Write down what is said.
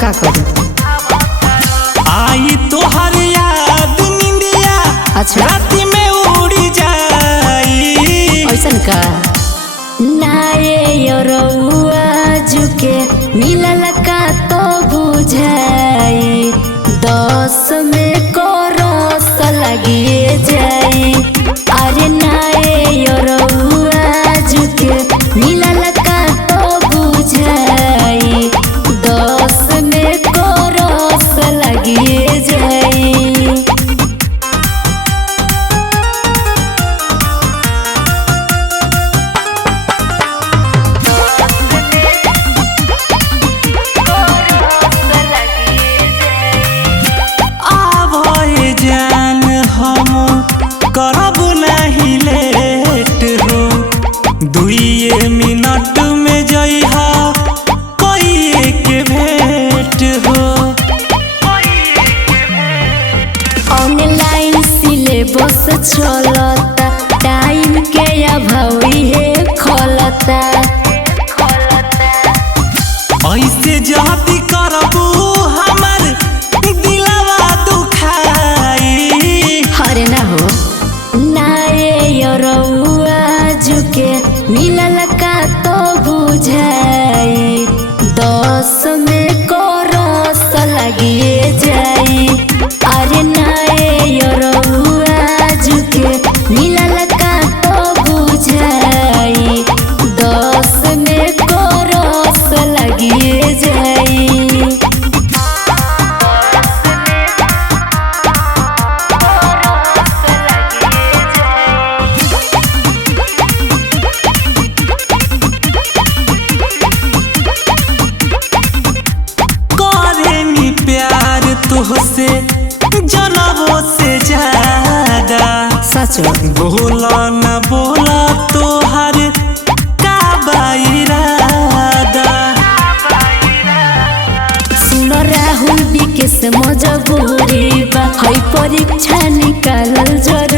का करूं? आई तोहर याद निंदिया अच्छा राती में उड़ जाई। ऐसन का नाये यरौआ जुके मिलल का तो बुझाई 10 में करस लगिए जाई। अरे नाये यरौआ जुके मिलल का तो बुझाई 10 में करस लगिए जाई। करब नहीं लेट हो 2 मिनट में जइहा कइए के भेंट हो। ऑनलाइन सिलेबस चलता टाइम के अभाव है खलता। ऐसे जहती करबू हमर दिलवा दुखाई। हरे ना हो नाये यरौआ जुके मिलल का तो बुझाई 10 में करस लगिए जाई। अरे नाये यरौआ जुके मिलल का तो बुझाई 10 में करस लगिए जाई। तुहसे जनबो से ज्यादा सच बोला न बोला तोहर का इरादा। सुन राहुल विकेश मजबूरी बा है परीक्षा निकालल जरूरी।